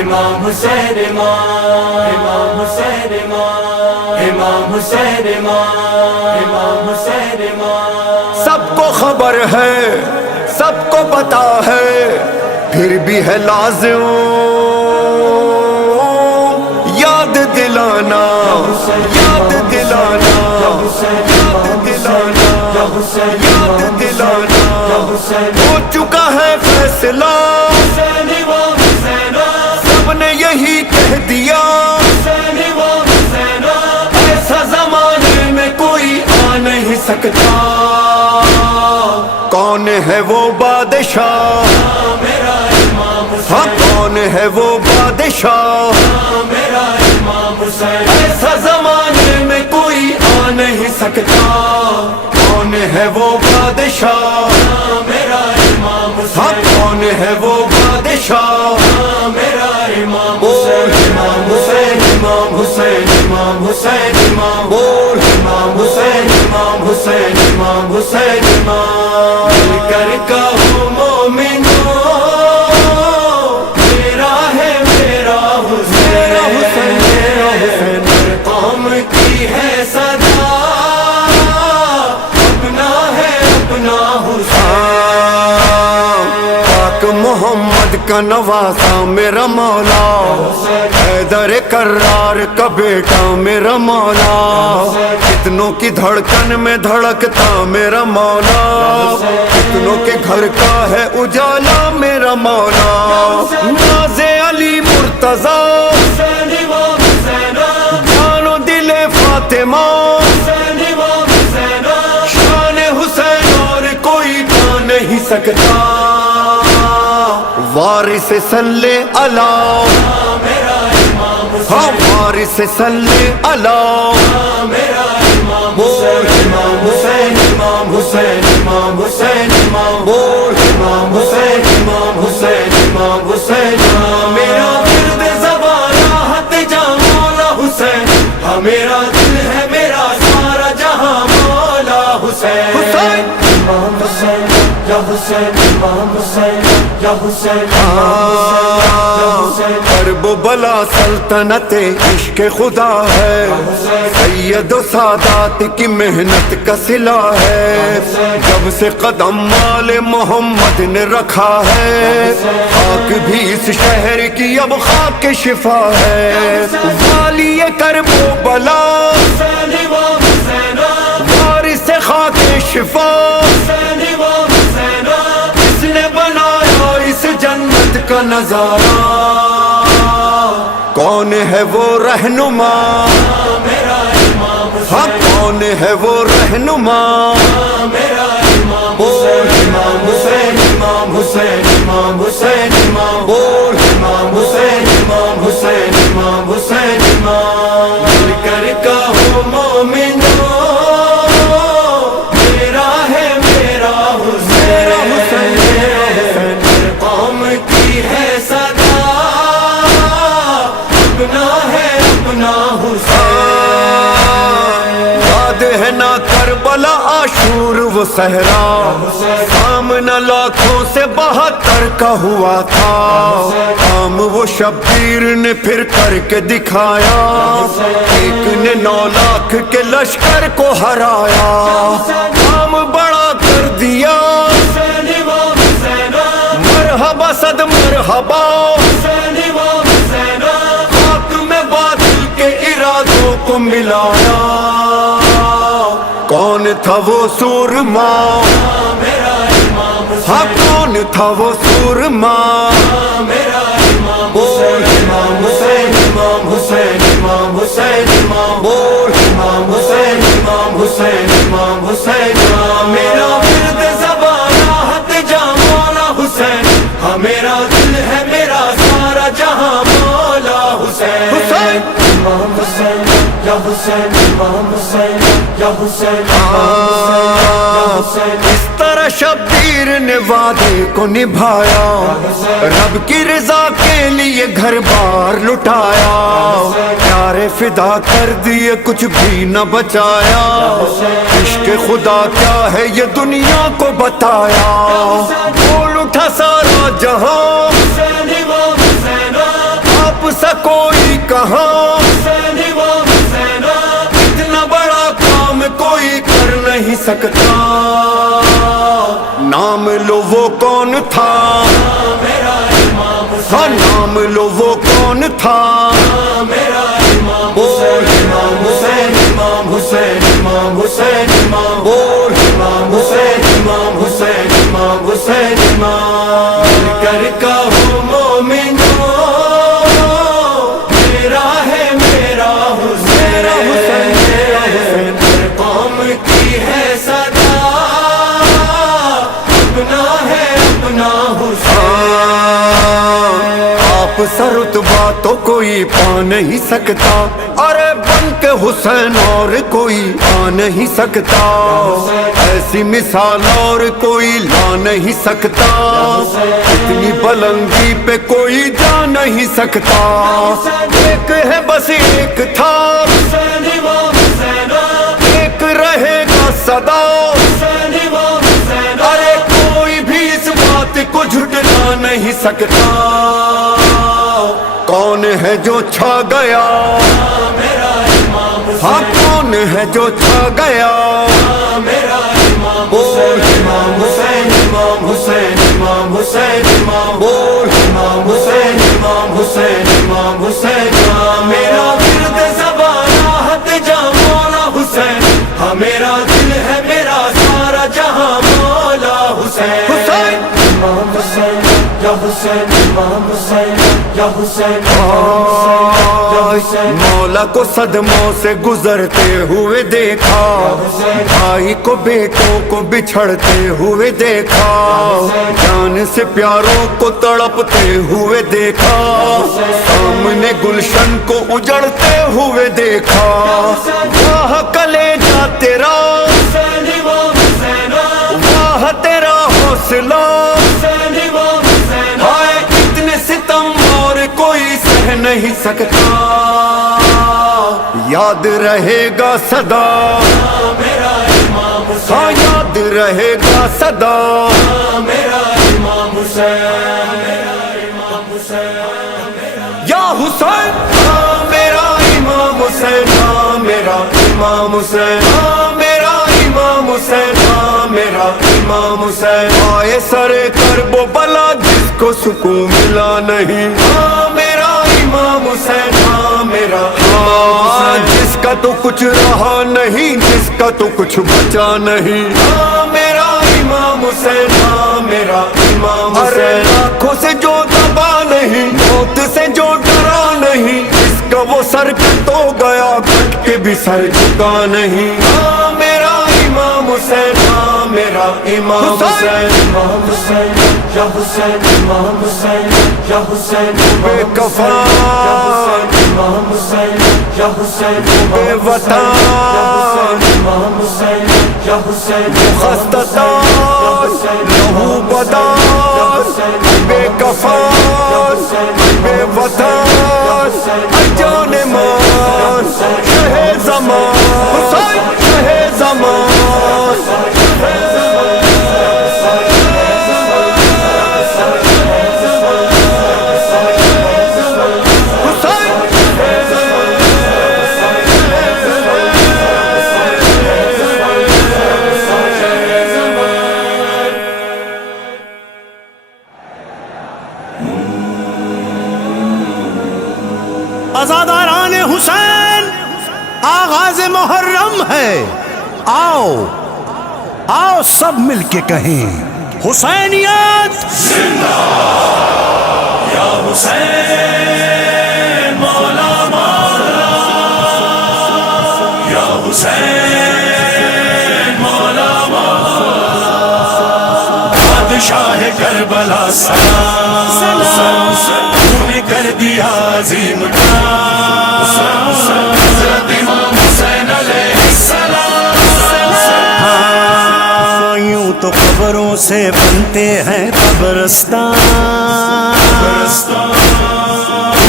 امام حسین امام حسین امام حسین امام حسین سب کو خبر ہے، سب کو پتا ہے، پھر بھی ہے لازم یاد دلانا، یاد دلانا، یاد دلانا، یاد دلانا۔ ہو چکا ہے فیصلہ، سب نے یہی کہہ دیا، ایسا زمانے میں کوئی آ نہیں سکتا۔ کون ہے وہ بادشاہ، ہاں کون ہے وہ بادشاہ، ایسا زمانے میں کوئی آ نہیں سکتا۔ کون ہے وہ بادشاہ، ہاں کون ہے وہ بادشاہ، بول امام حسین امام حسین امام حسین امام، بول امام حسین امام حسین امام حسین امام۔ مل کر کہو مومنو میرا ہے میرا حسین، ہر قوم کی ہے صدا، اپنا ہے اپنا حسین۔ پاک محمد کا نواسا میرا مولا، حیدر کرار کا بیٹا میرا مولا، کتنوں کی دھڑکن میں دھڑکتا میرا مولا، کتنوں کے گھر کا ہے اجالا میرا مولا۔ ناز علی مرتضی، جان و دل فاطمہ، شان حسین اور کوئی پا نہیں سکتا۔ وارث صلی اللہ، ہاں وارث صلی اللہ، بول امام حسین امام حسین امام حسین امام، بول امام حسین امام حسین امام حسین امام۔ میرا ورد زبان راحت جہاں مولا حسین، ہاں میرا دل ہے میرا سارا جہاں مولا حسین۔ حسین امام حسین یا حسین امام حسین یا حسین کرب و بلا سلطنت عشق خدا ہے، سید و سادات کی محنت کا صلہ ہے۔ جب سے قدم مال محمد نے رکھا ہے، خاک بھی اس شہر کی اب خاک شفا ہے۔ والی کرب و بلا، وارث خاک شفا، اس نے بنایا اس جنت کا نظارہ۔ کون ہے وہ رہنما، ہاں کون ہے وہ رہنما، بول امام حسین امام حسین امام حسین امام، بول امام حسین امام حسین امام حسین امام۔ مل کر کہو مومنو میرا ہے میرا حسین، ہر قوم کی ہے صدا، اپنا ہے اپنا حسین۔ یاد ہے نا کربلا عاشور وہ صحرا، سامنا لاکھوں سے 72 کا ہوا تھا، کام وہ شبیر نے پھر کر کے دکھایا، ایک نے 9 لاکھ کے لشکر کو ہرایا، کام بڑا کر دیا، مرحبا صد مرحبا، خاک میں باطل کے ارادوں کو ملایا۔ کون تھا وہ سورما، ہاں کون تھا وہ سورما، بول امام حسین امام حسین امام حسین امام، بول امام حسین امام حسین امام حسین امام۔ میرا ورد زبان راحت جہاں مولا حسین، ہاں میرا دل ہے میرا سارا جہاں مولا حسین۔ حسین امام حسین یا حسین امام حسین یا حسین امام حسین۔ اس طرح شبیر نے وعدے کو نبھایا، رب کی رضا کے لیے گھر بار لٹایا، پیارے فدا کر دیے کچھ بھی نہ بچایا، عشق خدا کیا ہے یہ دنیا کو بتایا، بول اٹھا سارا جہاں نہ کوئی کہاں، اتنا بڑا کام کوئی کر نہیں سکتا. نام لو وہ کون تھا، ہاں نام لو وہ کون تھا. بول امام حسین، امام حسین، امام حسین، امام بول امام حسین، امام حسین، امام حسین، امام. مل کر کہو مومنو، میرا ہے میرا حسین، ہر قوم کی ہے صدا، اپنا ہے اپنا حسین. آپ سا رتبہ تو کوئی پا نہیں سکتا، ارے بن کے حسین اور کوئی آ نہیں سکتا. ایسی مثال اور کوئی لا نہیں سکتا، اتنی بلندی پہ کوئی جا نہیں سکتا. ایک ہے بس ایک تھا، ایک رہے گا سدا. ارے کوئی بھی اس بات کو جھٹلا نہیں سکتا. کون ہے جو چھا گیا، ہاں کون ہے جو چھا گیا. بول امام حسین، امام حسین، امام حسین، امام بول امام حسین، امام حسین، امام حسین. میرا ورد زبان راحت جہاں مولا حسین، ہاں میرا دل ہے میرا سارا جہاں مولا حسین. حسین امام حسین یا حسین، امام حسین یا حسین. مولا کو صدموں سے گزرتے ہوئے دیکھا، بھائی کو بیٹوں کو بچھڑتے ہوئے دیکھا، جان سے پیاروں کو تڑپتے ہوئے دیکھا، سامنے گلشن کو اجڑتے ہوئے دیکھا. واہ کلیجہ تیرا، واہ تیرا حوصلہ، ہائے اتنے ستم اور کوئی سہ نہیں سکتا. یاد رہے گا صدا، ہاں یاد رہے گا صدا. یا حسین ہاں میرا امام حسین، ہاں میرا امام حسین، ہاں میرا امام حسین، ہاں میرا امام حسین. آئے سرے کرب و بلا جس کو سکون ملا نہیں، ہاں میرا امام حسین، ہاں میرا امام حسین. جس کا تو کچھ رہا نہیں، جس کا تو کچھ بچا نہیں، ہاں میرا امام حسین، ہاں میرا امام حسین. آنکھوں سے جو دبا نہیں، موت سے جو ڈرا نہیں، جس کا وہ سر کٹ ہو گیا کٹ کے بھی سر جھکا نہیں، ہاں میرا امام حسین، ہاں میرا امام حسین. امام حسین یا حسین، امام حسین یا حسین. بے کفن امام حسین یا حسین، بے وطن امام حسین یا حسین. خستہ تاج لہو بداز، بے کفن بے وطن جان مان، شہ زمان حسین، شہ زمان. عزاداران حسین، آغاز محرم ہے. آؤ آؤ سب مل کے کہیں حسینیت زندہ یا حسین مولا مولا یا حسین مولا مولا. بادشاہ کربلا سلام، تو نے کر دیا عظیم کام، حضرت امام حسین علیہ السلام. یوں تو قبروں سے بنتے ہیں قبرستان،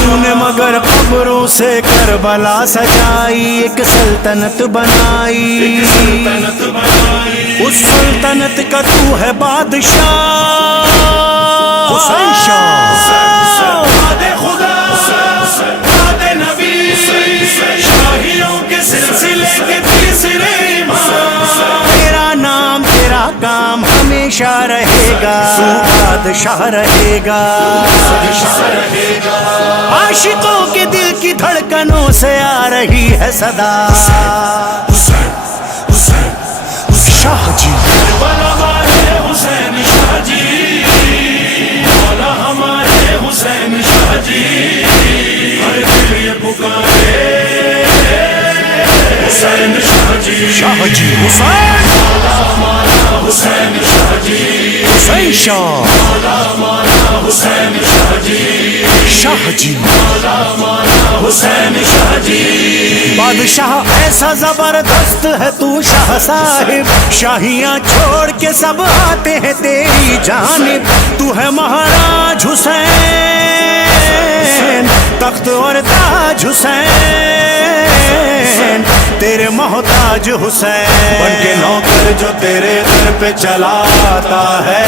تو نے مگر قبروں سے کربلا سجائی، ایک سلطنت بنائی. اس سلطنت کا تو ہے بادشاہ، حسین شاہ. ہمیشہ رہے گا، تو بادشاہ رہے گا۔ عاشقوں کے دل کی دھڑکنوں سے آ رہی ہے صدا، شاہ جی کربلا والے حسین شاہ جی، مولا ہمارے حسین شاہ جی، ہر دل یہ پکارے حسین شاہ جی، شاہ جی حسین، مولا ہمارا حسین شاہ جی، حسین شاہ، مولا ہمارا حسین شاہ جی، شاہ جی مولا ہمارا حسین شاہ جی۔ بادشاہ ایسا زبردست ہے تو شاہ صاحب، شاہیاں چھوڑ کے سب آتے ہیں تیری جانب، تو ہے مہاراج حسین، تخت اور تاج حسین، تیرے محتاج حسین، بن کے نوکر جو تیرے در پہ چلا آتا ہے،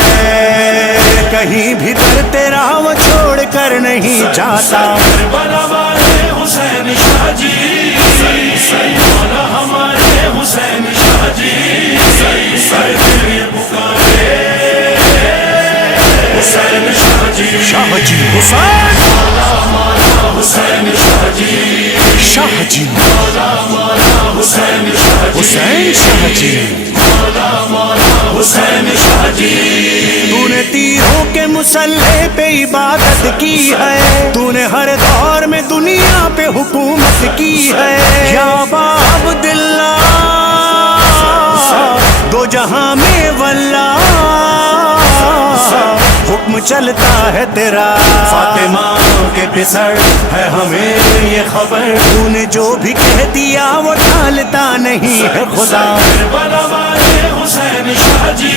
کہیں بھی در تیرا وہ چھوڑ کر نہیں جاتا۔ کربلا والے حسین شاہ جی، مولا ہمارے حسین شاہ جی، ہر دل یہ پکارے حسین شاہ جی، شاہ جی حسین، مولا ہمارا حسین شاہ جی، شاہ جی مولا ہمارا حسین شاہ جی، حسین شاہ جی، مولا ہمارا حسین شاہ جی۔ تو نے تیروں کے مسلح پہ عبادت کی ہے، تو نے ہر دور میں دنیا پہ حکومت کی ہے، یا ابا عبداللہ دو جہاں میں واللہ حکم چلتا ہے تیرا، فاطمہ کے پسر ہے ہمیں یہ خبر، تو نے جو بھی کہہ دیا وہ ٹالتا نہیں ہے خدا۔ کربلا والے حسین شاہ جی،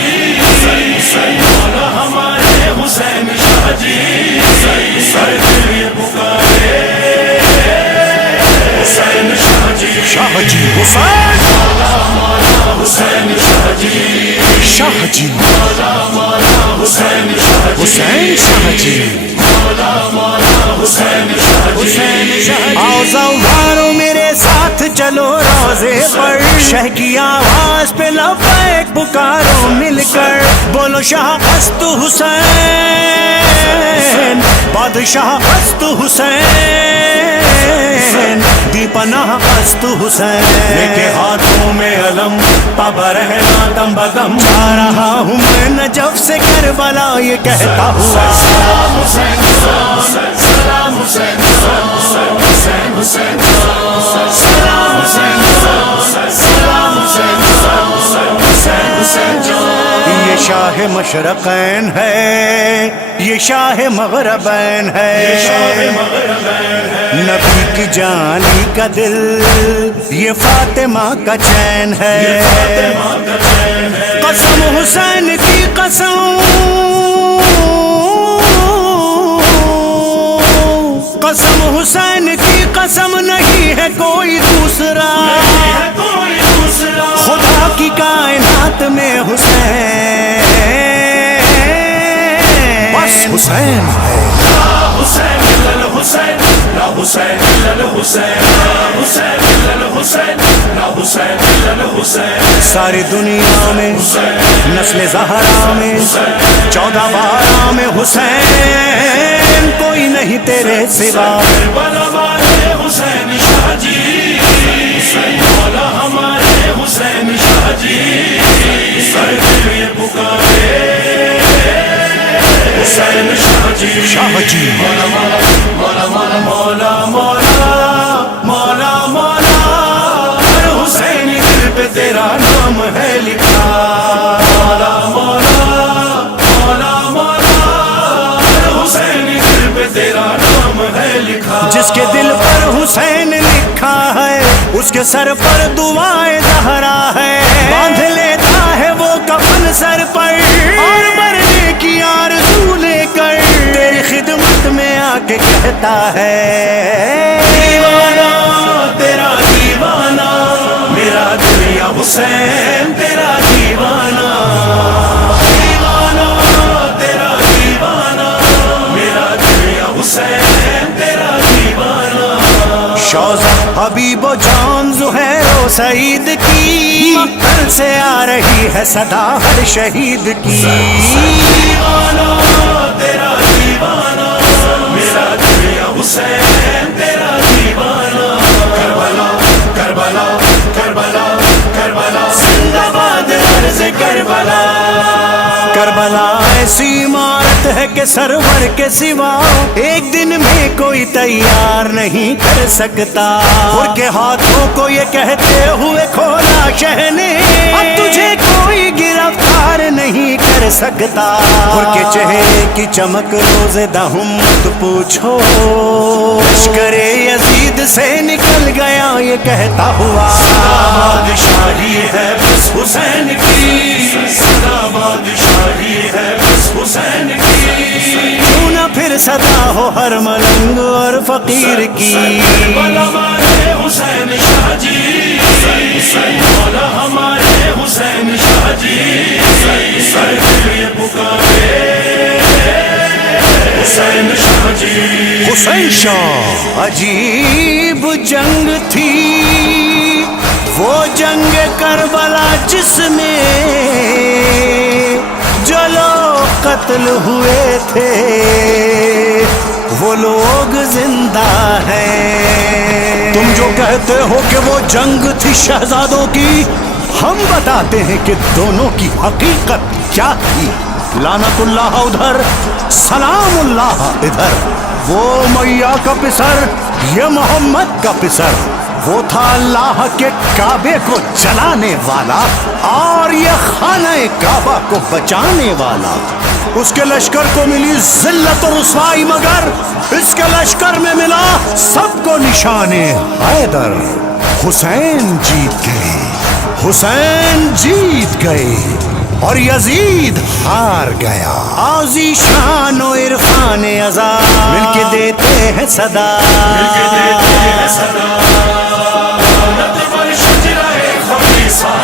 مولا ہمارے حسین شاہ جی، ہر دل یہ پکارے حسین شاہ جی، شاہ جی حسین، مولا ہمارا حسین شاہ جی، شاہ جی مولا ہمارا حسین شاہ جی، حسین شاہ جی، مولا ہمارا حسین شاہ جی۔ آؤ زوارو میرے ساتھ چلو روزے پر، شہ کی آواز پہ لبیک پکارو مل کر، بولو شاہ است حسین، بادشاہ است حسین، دی پناہ است حسین، لے کے ہاتھوں میں علم پابا رہنا دم بدم، جا رہا ہوں میں نجف سے کربلا یہ کہتا ہوا، سلام حسین، سلام حسین، حسین حسین، سلام حسین، سلام حسین، حسین حسین۔ یہ شاہ مشرقین ہے، یہ شاہ مغربین ہے، نبی کی جانی کا دل یہ فاطمہ کا چین ہے، قسم حسین کی قسم، قسم حسین کی قسم نہیں ہے کوئی دوسرا، خدا کی کائنات میں حسین بس حسین ہے، حسین الحسین، لا حسین الحسین، حسین الحسین، لا حسین الحسین، ساری دنیا میں نسل زہرا میں 14 12 میں حسین کوئی نہیں تیرے سوا، کربلا والے حسین شاہ جی، مولا ہمارے حسین شاہ جی، ہر دل یہ پکارے حسین شاہ جی، شاہ جی مولا مولا مولا مولا مولا مولا مولا، ہر حسین دل پہ تیرا نام ہے لکھا، مولا مولا مولا مولا، ہر حسین دل پہ تیرا نام ہے لکھا، جس کے دل پر حسین لکھا ہے اس کے سر پر دعائیں زہرا ہے، باندھ لیتا ہے وہ کفن سر پر اور مرنے کی آرزو لے کر تیری خدمت میں آ کے کہتا ہے، دیوانہ تیرا دیوانہ، میرا دل یا حسین تیرا دیوانہ، دیوانہ تیرا دیوانہ، میرا دل یا حسین تیرا دیوانہ، شوزہ حبیب و جان زہیر و سعید کی مقتل سے آ رہی ہے صدا ہر شہید کی دیوانہ تیرا دیوانہ میرا دل یا حسین تیرا دیوانہ کربلا کربلا کربلا کربلا زندہ باد عرض کربلا کربلا ایسی عمارت ہے کہ سرور کے سوا ایک دن میں کوئی تیار نہیں کر سکتا اور کے ہاتھوں کو یہ کہتے ہوئے کھولا شہ نے اب تجھے کوئی گرفتار نہیں کر سکتا اور کے چہرے کی چمک روز دہم مت پوچھو لشکر یزید سے نکل گیا یہ کہتا ہوا بادشاہی ہے بس حسین کی صدا بادشاہی ہے بس حسین کی کیوں نہ پھر صدا ہو ہر ملنگ اور فقیر کی کربلا ہمارے حسین شاہ جی مولا ہمارے حسین شاہ جی سر دل یہ پکارے حسین شاہ جی حسین شاہ عجیب جنگ تھی وہ جنگ کربلا جس میں جو لوگ قتل ہوئے تھے وہ لوگ زندہ ہیں تم جو کہتے ہو کہ وہ جنگ تھی شہزادوں کی ہم بتاتے ہیں کہ دونوں کی حقیقت کیا تھی لعنت اللہ ادھر سلام اللہ ادھر وہ میاں کا پسر یہ محمد کا پسر وہ تھا اللہ کے کعبے کو جلانے والا اور یہ خانہ کعبہ کو بچانے والا اس کے لشکر کو ملی ذلت و رسوائی مگر اس کے لشکر میں ملا سب کو نشان حیدر حسین جیت گئے حسین جیت گئے اور یزید ہار گیا آزی شان و عرفان عزا مل کے دیتے ہیں صدا مل کے دیتے ہیں صدا لعنت پر شجرہ خبیثہ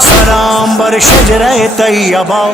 سلام بر شجرہ طیبہ